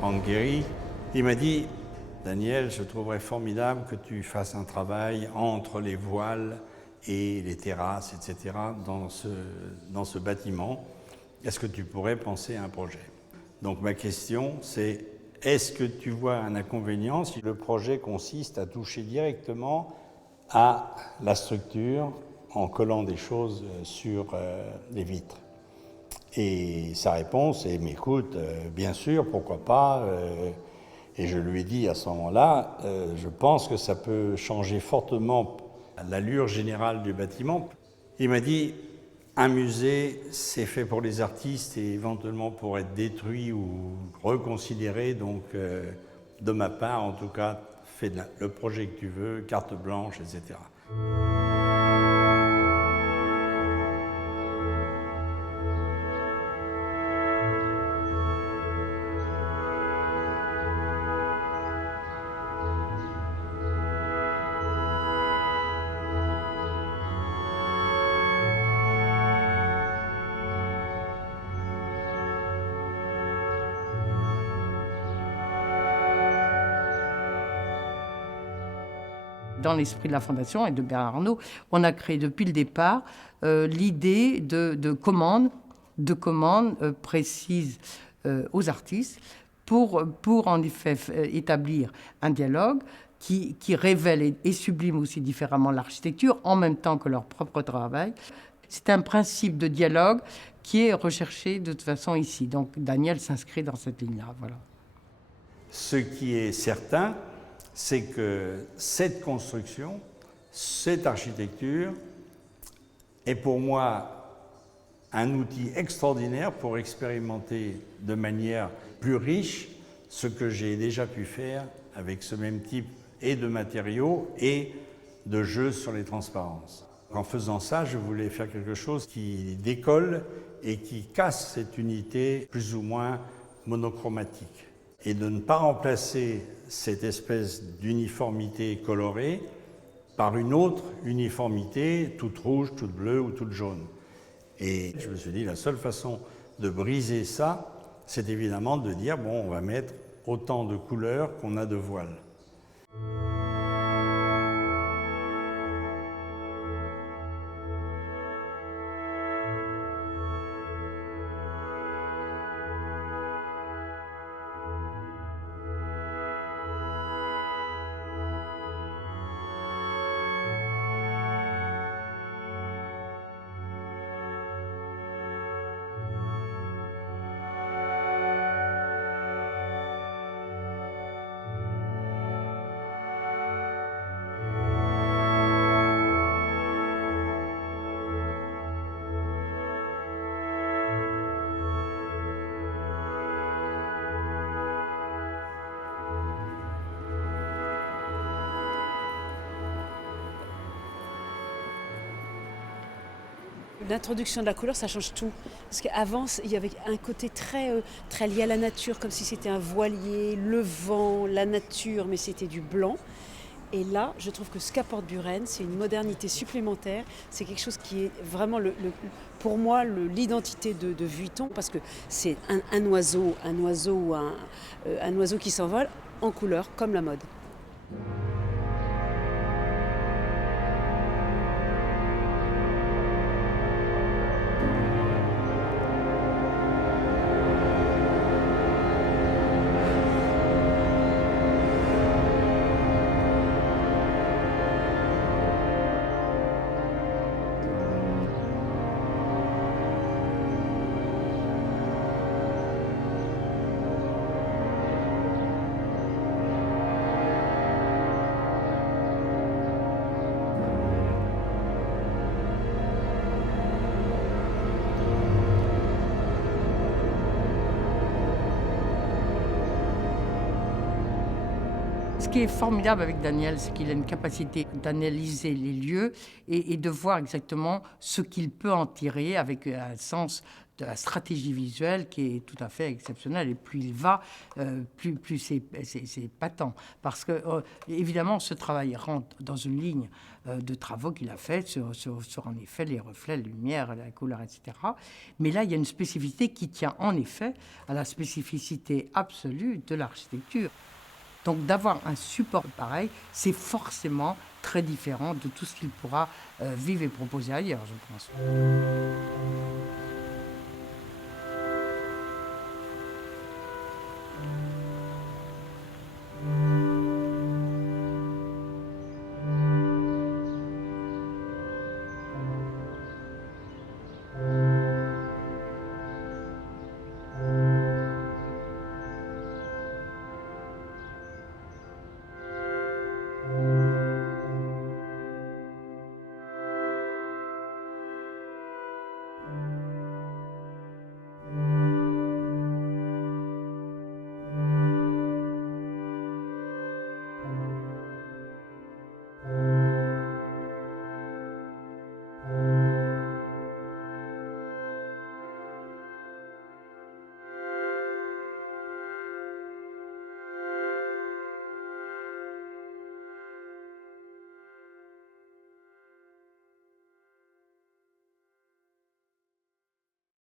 Franck Gehry. Il m'a dit « Daniel, je trouverais formidable que tu fasses un travail entre les voiles et les terrasses, etc. dans ce bâtiment. Est-ce que tu pourrais penser à un projet ?» Donc ma question, c'est est-ce que tu vois un inconvénient si le projet consiste à toucher directement à la structure en collant des choses sur les vitres? Et sa réponse est « mais écoute, bien sûr, pourquoi pas ?» Et je lui ai dit à ce moment-là, je pense que ça peut changer fortement l'allure générale du bâtiment. Il m'a dit, un musée, c'est fait pour les artistes et éventuellement pour être détruit ou reconsidéré. Donc, de ma part, en tout cas, fais le projet que tu veux, carte blanche, etc. Dans l'esprit de la Fondation et de Bernard Arnault, on a créé depuis le départ l'idée de commandes précises aux artistes pour en effet établir un dialogue qui révèle et sublime aussi différemment l'architecture en même temps que leur propre travail. C'est un principe de dialogue qui est recherché de toute façon ici. Donc Daniel s'inscrit dans cette ligne-là. Voilà. Ce qui est certain, c'est que cette construction, cette architecture est pour moi un outil extraordinaire pour expérimenter de manière plus riche ce que j'ai déjà pu faire avec ce même type et de matériaux et de jeux sur les transparences. En faisant ça, je voulais faire quelque chose qui décolle et qui casse cette unité plus ou moins monochromatique. Et de ne pas remplacer cette espèce d'uniformité colorée par une autre uniformité toute rouge, toute bleue ou toute jaune. Et je me suis dit, la seule façon de briser ça, c'est évidemment de dire, bon, on va mettre autant de couleurs qu'on a de voiles. L'introduction de la couleur, ça change tout. Parce qu'avant, il y avait un côté très lié à la nature, comme si c'était un voilier, le vent, la nature, mais c'était du blanc. Et là, je trouve que ce qu'apporte Buren, c'est une modernité supplémentaire. C'est quelque chose qui est vraiment, pour moi, l'identité de Vuitton, parce que c'est un oiseau qui s'envole en couleur, comme la mode. Ce qui est formidable avec Daniel, c'est qu'il a une capacité d'analyser les lieux et de voir exactement ce qu'il peut en tirer avec un sens de la stratégie visuelle qui est tout à fait exceptionnel. Et plus il va, plus c'est patent. Parce que, évidemment, ce travail rentre dans une ligne de travaux qu'il a fait sur, en effet, les reflets, la lumière, la couleur, etc. Mais là, il y a une spécificité qui tient, en effet, à la spécificité absolue de l'architecture. Donc d'avoir un support pareil, c'est forcément très différent de tout ce qu'il pourra vivre et proposer ailleurs, je pense.